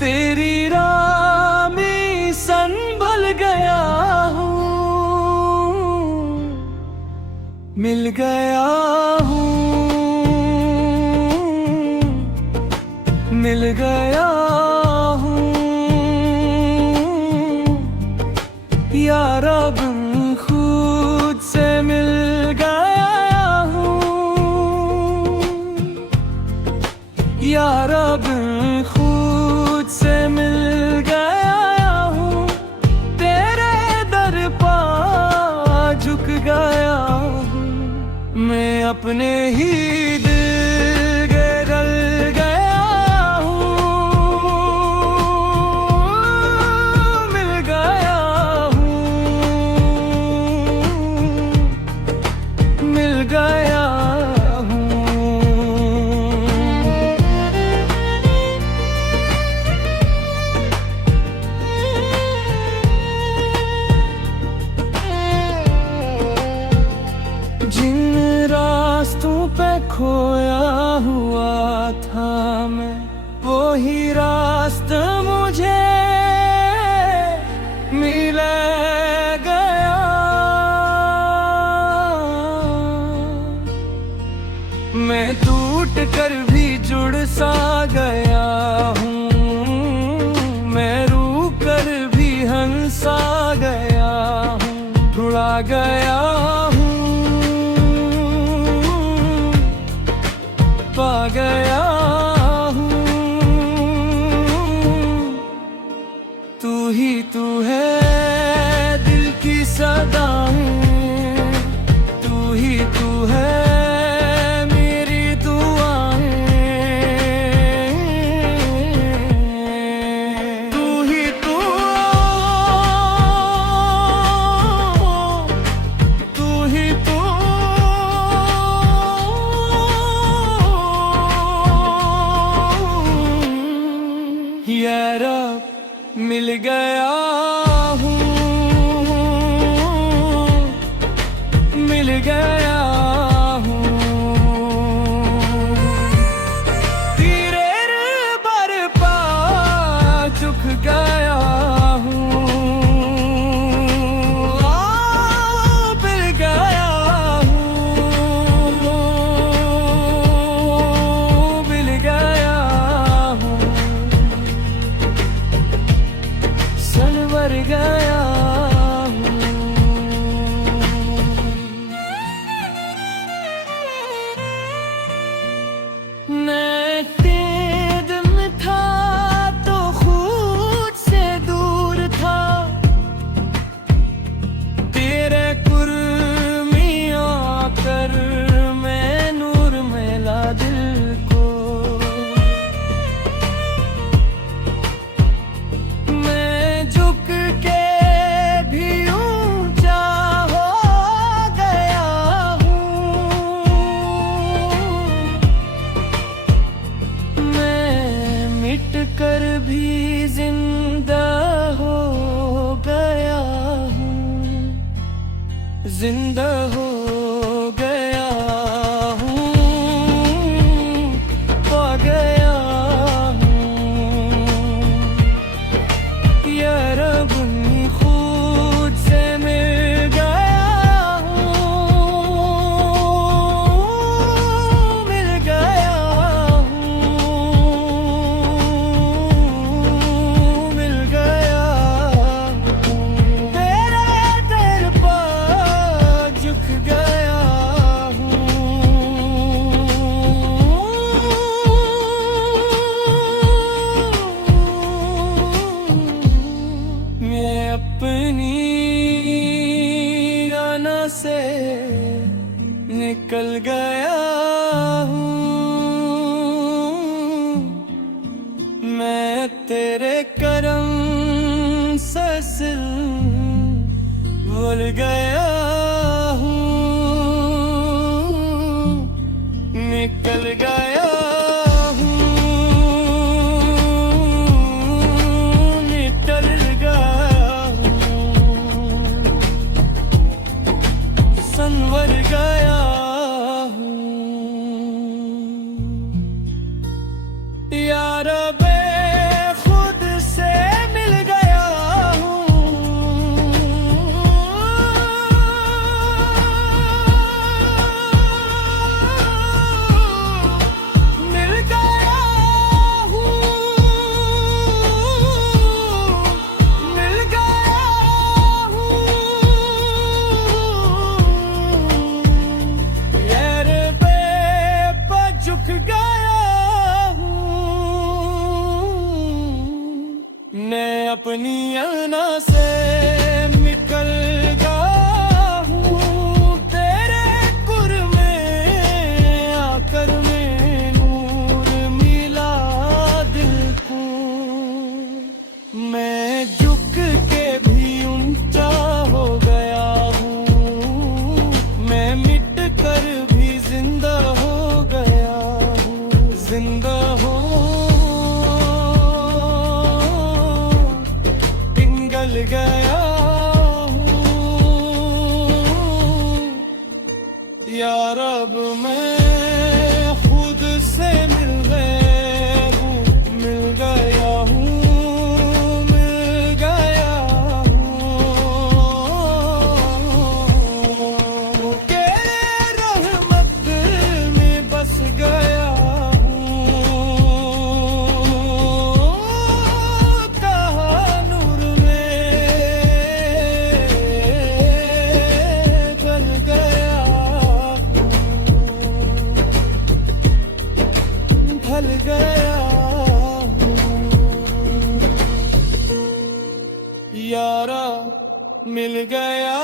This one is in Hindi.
तेरी राह में संभल गया हूँ, मिल गया हूँ, मिल गया हूँ यार, अब खुद से मिल गया हूँ यार, अब खुद से मिल गया हूँ, तेरे दर पर झुक गया हूँ, मैं अपने ही दिल के डल गया हूँ, मिल गया हूँ, मिल गया हूँ। जिन रास्तों पे खोया हुआ था मैं, वो ही रास्ता मुझे मिल गया, मैं टूट कर भी जुड़ सा गया हूँ, मैं रूठ कर भी हंसा गया हूँ, रुला गया हूँ, पा गया हूँ, तू ही तू है दिल की सदाएं, तू ही तू है मेरी दुआएं, तू ही तू, तू ही तू, यार अब मिल गया हूँ, मिल गया हूँ, तेरे दर पर झुक गया हूँ, मिल गया हूँ, मिल गया हूँ, संवर गया हूँ। मैं तेरे में था तो खुद से दूर था, तेरे कुर्मी आकर मैं नूर मिला दिल को, मैं झुक के भी ऊंचा हो गया हूँ, मैं मिट कर भी जिंदा हो गया हूँ, जिंदा हो गया हूँ, पा गया हूँ यार, अब खुद से मिल गया हूँ, मिल गया हूँ, मिल गया हूँ, तेरे दर पर झुक गया हूँ, मैं अपनी गाना से निकल गया हूँ, मैं तेरे करम से भूल गया हूँ, निकल गया हूँ, निकल गया हूँ, संवर गया हूँ यार, बेखुद मैं अपनी अना से निकल गया हूँ, तेरे कुर में आकर मैं नूर मिला दिल को। मैं झुक के भी ऊंचा हो गया हूँ, मैं मिट कर भी जिंदा हो गया हूँ, जिंदा हो पिघल गया हूँ। या रब मैं खुद से मिल गया हूँ, मिल गया हूँ, मिल गया हूँ। तेरे रहमत में बस गया हूँ, कहा नूर में ढल गया हूँ, ढल गया हूँ। यारा मिल गया